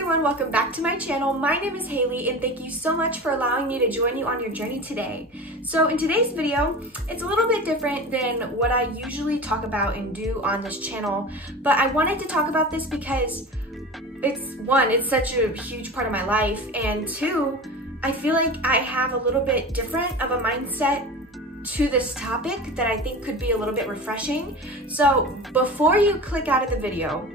everyone, welcome back to my channel. My name is Hayley and thank you so much for allowing me to join you on your journey today. So in today's video, it's a little bit different than what I usually talk about and do on this channel, but I wanted to talk about this because it's such a huge part of my life, and two, I feel like I have a little bit different of a mindset to this topic that I think could be a little bit refreshing. So before you click out of the video,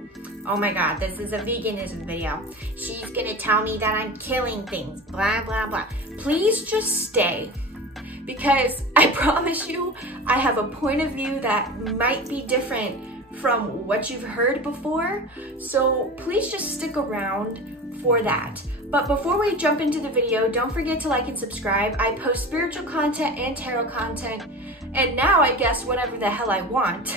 oh my god, this is a veganism video. She's gonna tell me that I'm killing things, blah, blah, blah. Please just stay, because I promise you, I have a point of view that might be different from what you've heard before. So please just stick around for that. But before we jump into the video, don't forget to like and subscribe. I post spiritual content and tarot content, and now I guess whatever the hell I want.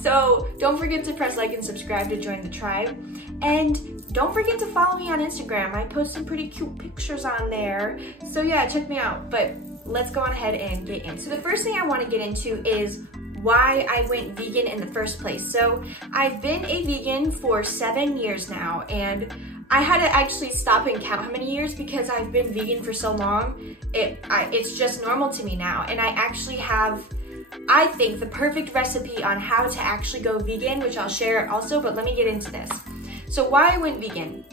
So don't forget to press like and subscribe to join the tribe. And don't forget to follow me on Instagram. I post some pretty cute pictures on there. So yeah, check me out. But let's go on ahead and get in. So the first thing I want to get into is why I went vegan in the first place. So I've been a vegan for 7 years now, and I had to actually stop and count how many years because I've been vegan for so long. It's just normal to me now, and I actually have, I think, the perfect recipe on how to actually go vegan, which I'll share also, but let me get into this. So why I went vegan.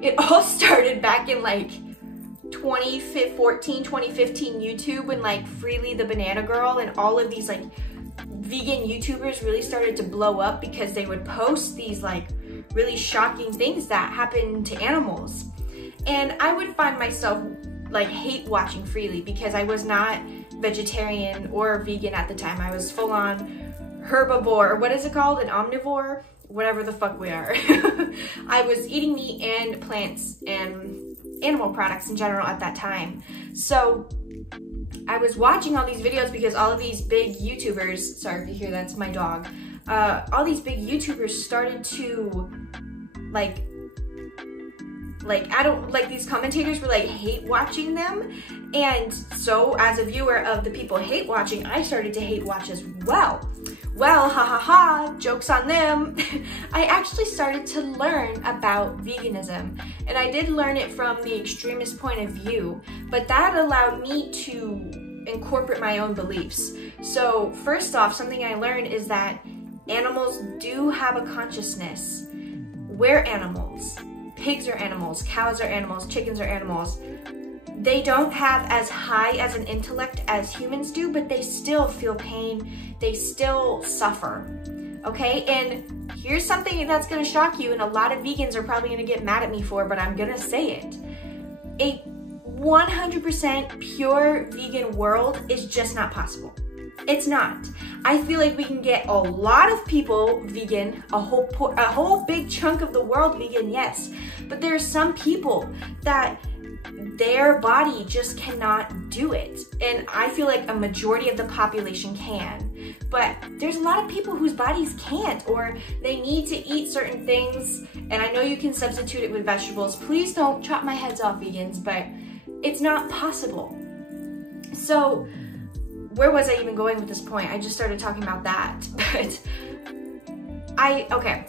It all started back in like 2014, 2015 YouTube, when like Freely the Banana Girl and all of these like vegan YouTubers really started to blow up because they would post these like really shocking things that happen to animals. And I would find myself like hate watching Freely because I was not vegetarian or vegan at the time. I was full on herbivore, or what is it called? An omnivore? Whatever the fuck we are. I was eating meat and plants and animal products in general at that time. So I was watching all these videos because all of these big YouTubers, sorry if you hear that's my dog, all these big YouTubers started to these commentators were like hate watching them. And so as a viewer of the people hate watching, I started to hate watch as well. Well, ha ha ha, joke's on them. I actually started to learn about veganism, and I did learn it from the extremist point of view, but that allowed me to incorporate my own beliefs. So first off, something I learned is that animals do have a consciousness. We're animals. Pigs are animals, cows are animals, chickens are animals. They don't have as high as an intellect as humans do, but they still feel pain, they still suffer, okay? And here's something that's gonna shock you, and a lot of vegans are probably gonna get mad at me for, but I'm gonna say it. A 100% pure vegan world is just not possible. It's not. I feel like we can get a lot of people vegan, a whole big chunk of the world vegan, yes, but there are some people that their body just cannot do it. And I feel like a majority of the population can. But there's a lot of people whose bodies can't, or they need to eat certain things. And I know you can substitute it with vegetables. Please don't chop my heads off, vegans, but it's not possible. So where was I even going with this point? I just started talking about that. But okay.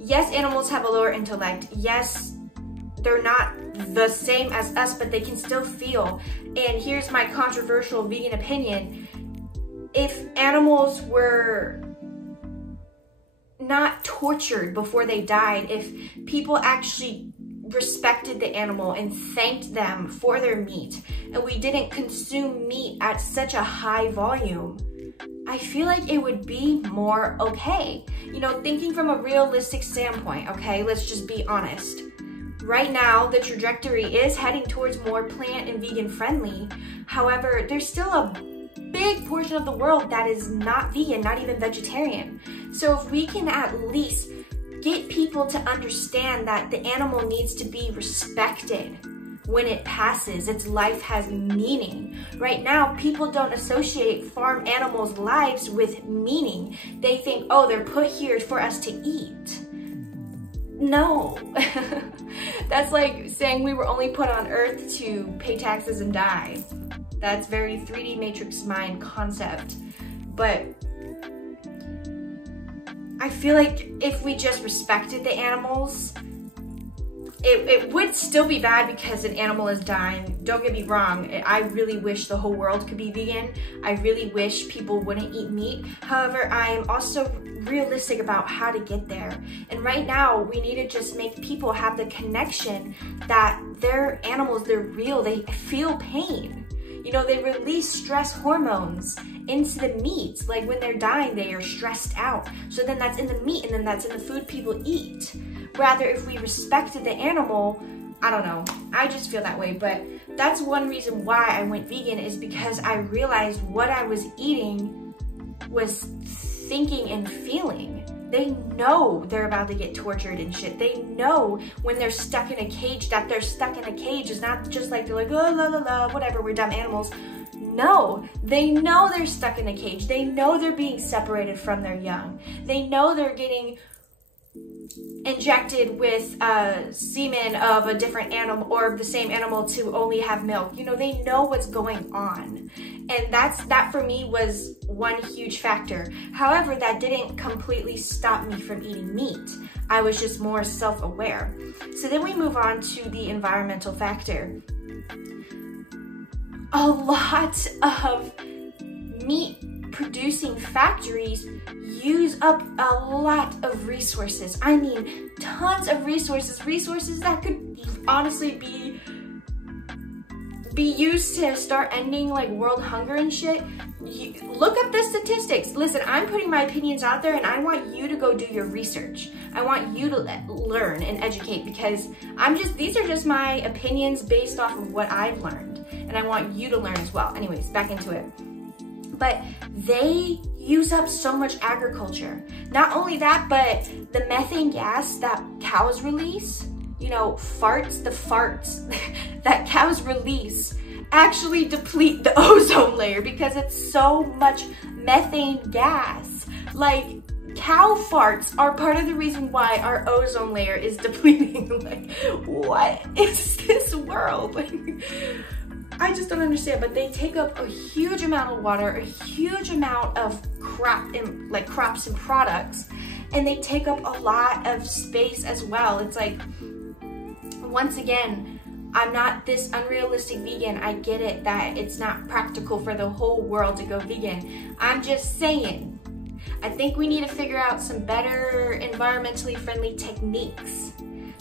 Yes, animals have a lower intellect. Yes, they're not the same as us, but they can still feel. And here's my controversial vegan opinion. If animals were not tortured before they died, if people actually respected the animal and thanked them for their meat, and we didn't consume meat at such a high volume, I feel like it would be more okay. You know, thinking from a realistic standpoint, okay, let's just be honest. Right now, the trajectory is heading towards more plant and vegan friendly. However, there's still a big portion of the world that is not vegan, not even vegetarian. So if we can at least get people to understand that the animal needs to be respected when it passes, its life has meaning. Right now, people don't associate farm animals' lives with meaning. They think, oh, they're put here for us to eat. No. That's like saying we were only put on Earth to pay taxes and die. That's very 3D Matrix mind concept. But I feel like if we just respected the animals, it would still be bad because an animal is dying. Don't get me wrong, I really wish the whole world could be vegan. I really wish people wouldn't eat meat. However, I am also realistic about how to get there. And right now, we need to just make people have the connection that they're animals, they're real, they feel pain. You know, they release stress hormones into the meat. Like when they're dying, they are stressed out. So then that's in the meat, and then that's in the food people eat. Rather, if we respected the animal, I don't know, I just feel that way. But that's one reason why I went vegan, is because I realized what I was eating was thinking and feeling. They know they're about to get tortured and shit. They know when they're stuck in a cage that they're stuck in a cage. It's not just like they're like, oh, la la la, whatever, we're dumb animals. No, they know they're stuck in a cage. They know they're being separated from their young. They know they're getting injected with semen of a different animal or the same animal to only have milk. You know, they know what's going on. And that for me was one huge factor. However, that didn't completely stop me from eating meat. I was just more self-aware. So then we move on to the environmental factor. A lot of meat producing factories use up a lot of resources. I mean, tons of resources that could honestly be used to start ending like world hunger and shit. Look up the statistics. Listen, I'm putting my opinions out there, and I want you to go do your research. I want you to learn and educate, because these are just my opinions based off of what I've learned, and I want you to learn as well. Anyways, back into it. But they use up so much agriculture. Not only that, but the methane gas that cows release, you know, the farts that cows release actually deplete the ozone layer because it's so much methane gas. Like, cow farts are part of the reason why our ozone layer is depleting. Like, what is this world? Like, I just don't understand. But they take up a huge amount of water, a huge amount of crops and products, and they take up a lot of space as well. It's like, once again, I'm not this unrealistic vegan. I get it that it's not practical for the whole world to go vegan. I'm just saying, I think we need to figure out some better environmentally friendly techniques.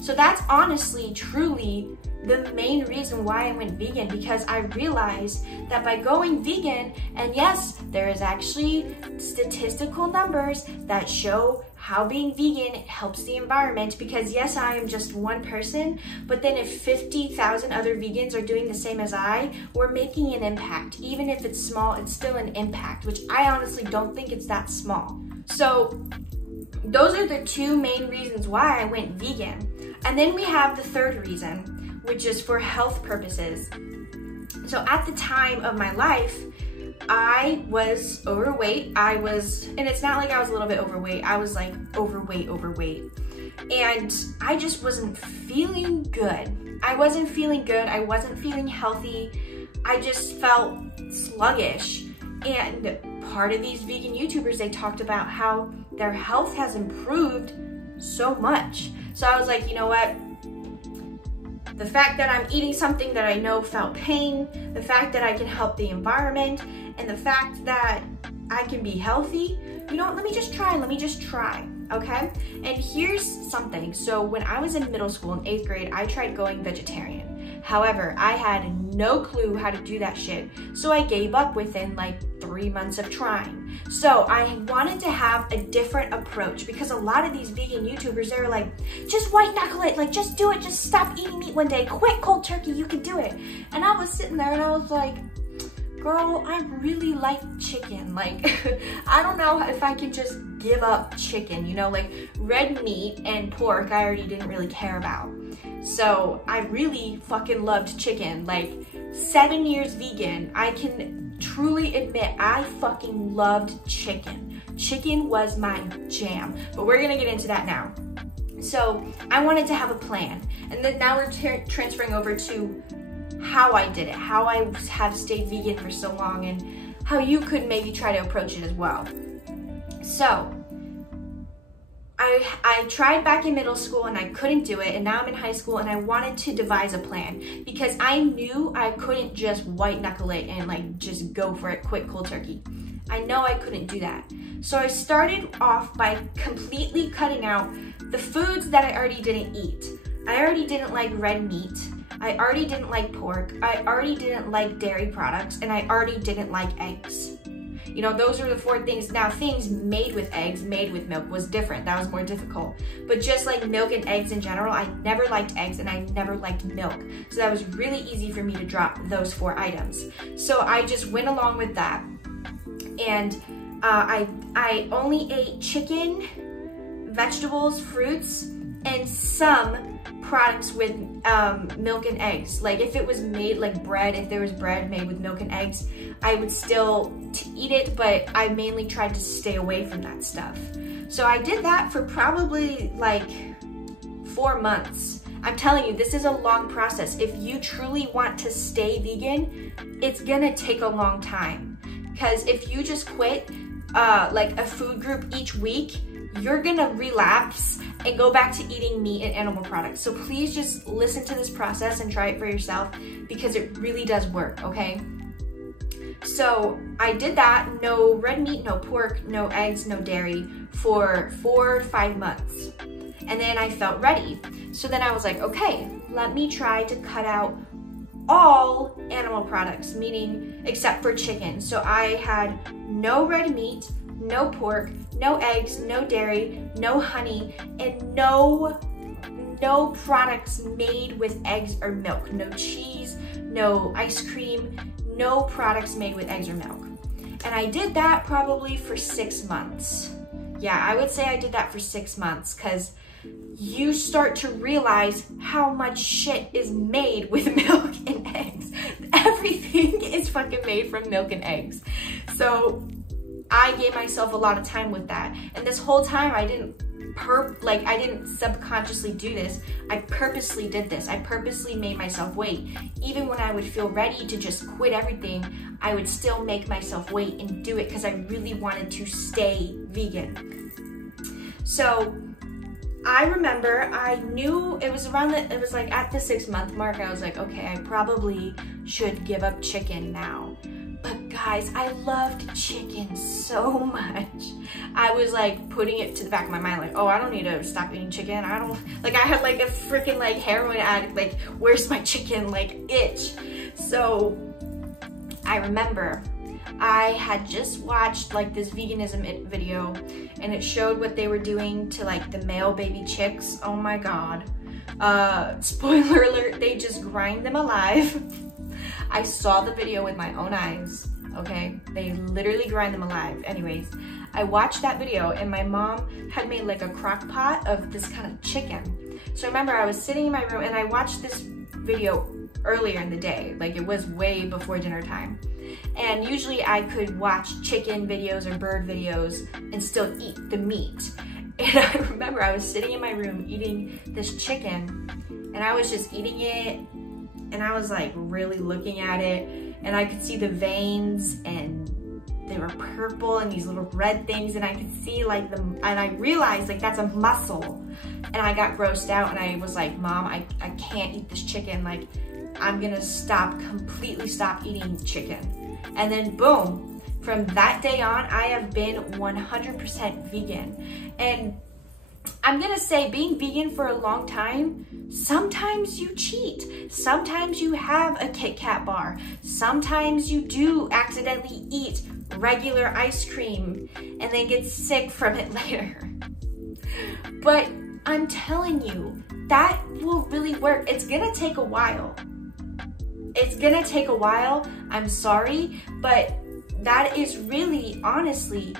So that's honestly, truly the main reason why I went vegan, because I realized that by going vegan, and yes, there is actually statistical numbers that show how being vegan helps the environment, because yes, I am just one person, but then if 50,000 other vegans are doing the same as I, we're making an impact. Even if it's small, it's still an impact, which I honestly don't think it's that small. So those are the two main reasons why I went vegan. And then we have the third reason, which is for health purposes. So at the time of my life, I was overweight. And it's not like I was a little bit overweight. I was like overweight. And I just wasn't feeling good. I wasn't feeling good. I wasn't feeling healthy. I just felt sluggish. And part of these vegan YouTubers, they talked about how their health has improved so much. So I was like, you know what? The fact that I'm eating something that I know felt pain, the fact that I can help the environment, and the fact that I can be healthy, you know what, let me just try, okay? And here's something. So when I was in middle school in 8th grade, I tried going vegetarian. However, I had no clue how to do that shit, so I gave up within like 3 months of trying. So I wanted to have a different approach, because a lot of these vegan YouTubers, they're like, just white knuckle it, like just do it, just stop eating meat one day, quit cold turkey, you can do it. And I was sitting there and I was like, girl, I really like chicken. Like, I don't know if I can just give up chicken, you know, like red meat and pork I already didn't really care about. So I really fucking loved chicken. Like 7 years vegan, I can truly admit I fucking loved chicken. Chicken was my jam, but we're gonna get into that now. So I wanted to have a plan, and then now we're transferring over to how I did it, how I have stayed vegan for so long, and how you could maybe try to approach it as well. So I tried back in middle school and I couldn't do it, and now I'm in high school and I wanted to devise a plan because I knew I couldn't just white knuckle it and like just go for it quick cold turkey. I know I couldn't do that. So I started off by completely cutting out the foods that I already didn't eat. I already didn't like red meat. I already didn't like pork. I already didn't like dairy products, and I already didn't like eggs. You know, those are the 4 things. Now, things made with eggs, made with milk was different. That was more difficult. But just like milk and eggs in general, I never liked eggs and I never liked milk. So that was really easy for me to drop those 4 items. So I just went along with that. And I only ate chicken, vegetables, fruits, and some products with milk and eggs. Like if it was made like bread, if there was bread made with milk and eggs, I would still eat it, but I mainly tried to stay away from that stuff. So I did that for probably like 4 months. I'm telling you, this is a long process. If you truly want to stay vegan, it's gonna take a long time. Because if you just quit like a food group each week, you're gonna relapse and go back to eating meat and animal products. So please just listen to this process and try it for yourself because it really does work, okay? So I did that, no red meat, no pork, no eggs, no dairy for 4 or 5 months. And then I felt ready. So then I was like, okay, let me try to cut out all animal products, meaning except for chicken. So I had no red meat, no pork, no eggs, no dairy, no honey, and no products made with eggs or milk. No cheese, no ice cream, no products made with eggs or milk. And I did that probably for 6 months. Yeah, I would say I did that for 6 months because you start to realize how much shit is made with milk and eggs. Everything is fucking made from milk and eggs. So I gave myself a lot of time with that. And this whole time I didn't subconsciously do this. I purposely did this. I purposely made myself wait. Even when I would feel ready to just quit everything, I would still make myself wait and do it because I really wanted to stay vegan. So I remember I knew it was like at the 6-month mark, I was like, okay, I probably should give up chicken now. But guys, I loved chicken so much. I was like putting it to the back of my mind, like, oh, I don't need to stop eating chicken. I had like a freaking like heroin addict, like, where's my chicken, like, itch. So I remember I had just watched like this veganism video and it showed what they were doing to like the male baby chicks. Oh my God. Spoiler alert, they just grind them alive. I saw the video with my own eyes, okay? They literally grind them alive. Anyways, I watched that video and my mom had made like a crock pot of this kind of chicken. So I remember I was sitting in my room and I watched this video earlier in the day, like it was way before dinner time. And usually I could watch chicken videos or bird videos and still eat the meat. And I remember I was sitting in my room eating this chicken and I was just eating it and I was like really looking at it and I could see the veins and they were purple and these little red things and I could see like and I realized like that's a muscle. And I got grossed out and I was like, Mom, I can't eat this chicken. Like I'm gonna completely stop eating chicken. And then boom, from that day on, I have been 100% vegan. And I'm gonna say being vegan for a long time, sometimes you cheat. Sometimes you have a Kit Kat bar. Sometimes you do accidentally eat regular ice cream and then get sick from it later. But I'm telling you, that will really work. It's gonna take a while. It's gonna take a while, I'm sorry, but that is really, honestly,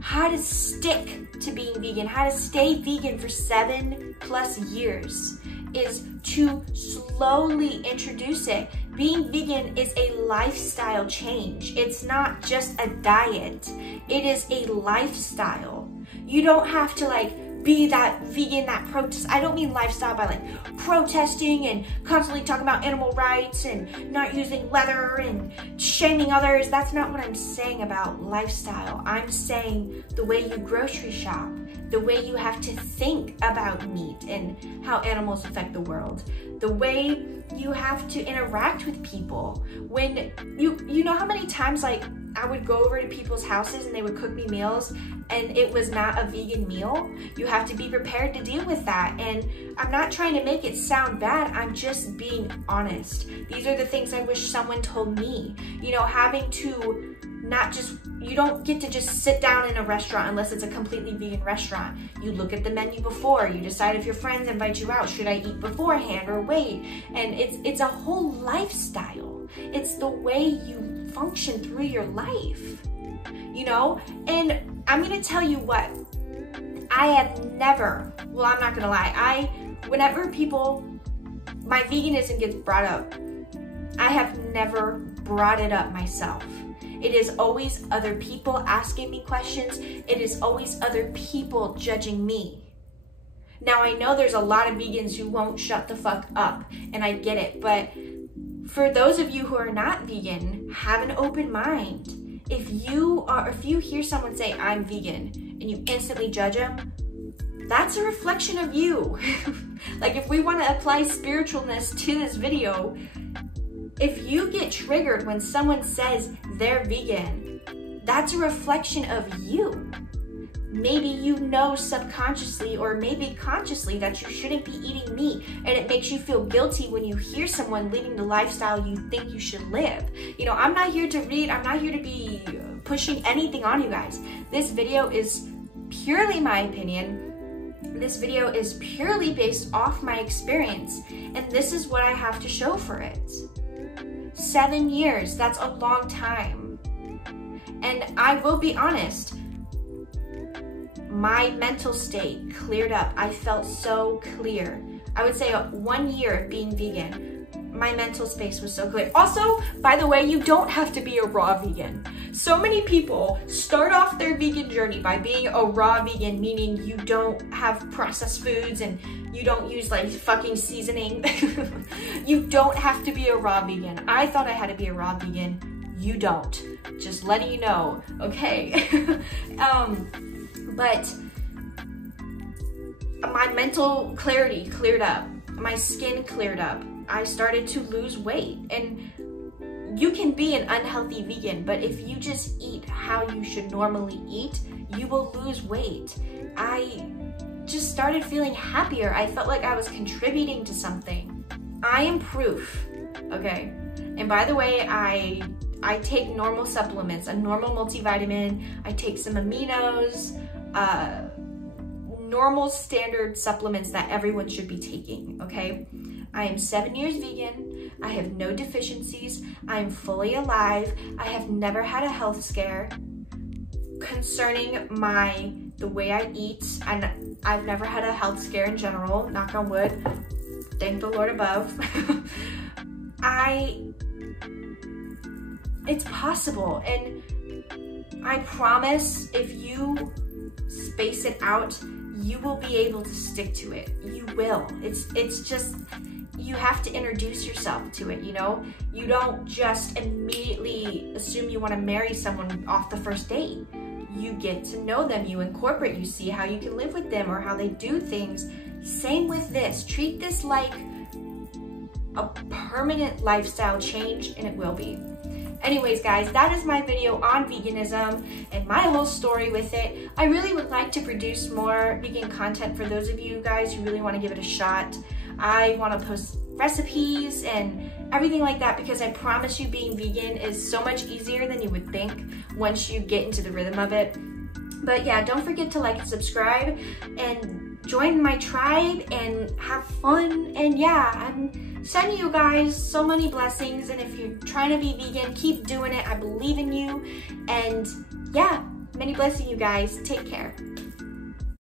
how to stick to being vegan, how to stay vegan for 7+ years, is to slowly introduce it. Being vegan is a lifestyle change. It's not just a diet. It is a lifestyle. You don't have to like be that vegan, that protest. I don't mean lifestyle by like protesting and constantly talking about animal rights and not using leather and shaming others. That's not what I'm saying about lifestyle. I'm saying the way you grocery shop, the way you have to think about meat and how animals affect the world, the way you have to interact with people. When you know how many times like I would go over to people's houses and they would cook me meals and it was not a vegan meal? You have to be prepared to deal with that. And I'm not trying to make it sound bad, I'm just being honest. These are the things I wish someone told me. You know, having to not just, you don't get to just sit down in a restaurant unless it's a completely vegan restaurant. You look at the menu before, you decide if your friends invite you out, should I eat beforehand or wait? And it's a whole lifestyle. It's the way you function through your life, you know? And I'm gonna tell you what, I have never, well, I'm not gonna lie, whenever my veganism gets brought up, I have never brought it up myself. It is always other people asking me questions. It is always other people judging me. Now, I know there's a lot of vegans who won't shut the fuck up, and I get it, but for those of you who are not vegan, have an open mind. If you hear someone say, I'm vegan, and you instantly judge them, that's a reflection of you. Like, if we want to apply spiritualness to this video, if you get triggered when someone says they're vegan, that's a reflection of you. Maybe you know subconsciously or maybe consciously that you shouldn't be eating meat, and it makes you feel guilty when you hear someone living the lifestyle you think you should live. You know, I'm not here to be pushing anything on you guys. This video is purely my opinion. This video is purely based off my experience, and this is what I have to show for it. 7 years, that's a long time. And I will be honest, my mental state cleared up. I felt so clear. I would say 1 year of being vegan, my mental space was so clear. Also, by the way, you don't have to be a raw vegan. So many people start off their vegan journey by being a raw vegan, meaning you don't have processed foods and you don't use like fucking seasoning. You don't have to be a raw vegan. I thought I had to be a raw vegan. You don't. Just letting you know, okay? But my mental clarity cleared up. My skin cleared up. I started to lose weight. And you can be an unhealthy vegan, but if you just eat how you should normally eat, you will lose weight. I just started feeling happier. I felt like I was contributing to something. I am proof, okay? And by the way, I take normal supplements, a normal multivitamin, I take some aminos, normal standard supplements that everyone should be taking, okay? I am 7 years vegan, I have no deficiencies, I am fully alive, I have never had a health scare concerning the way I eat, and I've never had a health scare in general, knock on wood, thank the Lord above. It's possible, and I promise if you space it out, you will be able to stick to it. You will. It's just, you have to introduce yourself to it, you know? You don't just immediately assume you want to marry someone off the first date. You get to know them, you incorporate, you see how you can live with them or how they do things. Same with this. Treat this like a permanent lifestyle change, and it will be. Anyways, guys, that is my video on veganism and my whole story with it. I really would like to produce more vegan content for those of you guys who really want to give it a shot. I want to post recipes and everything like that because I promise you being vegan is so much easier than you would think once you get into the rhythm of it. But yeah, don't forget to like and subscribe and join my tribe and have fun. And yeah, I'm sending you guys so many blessings, and if you're trying to be vegan, keep doing it. I believe in you, and yeah, many blessings, you guys. Take care.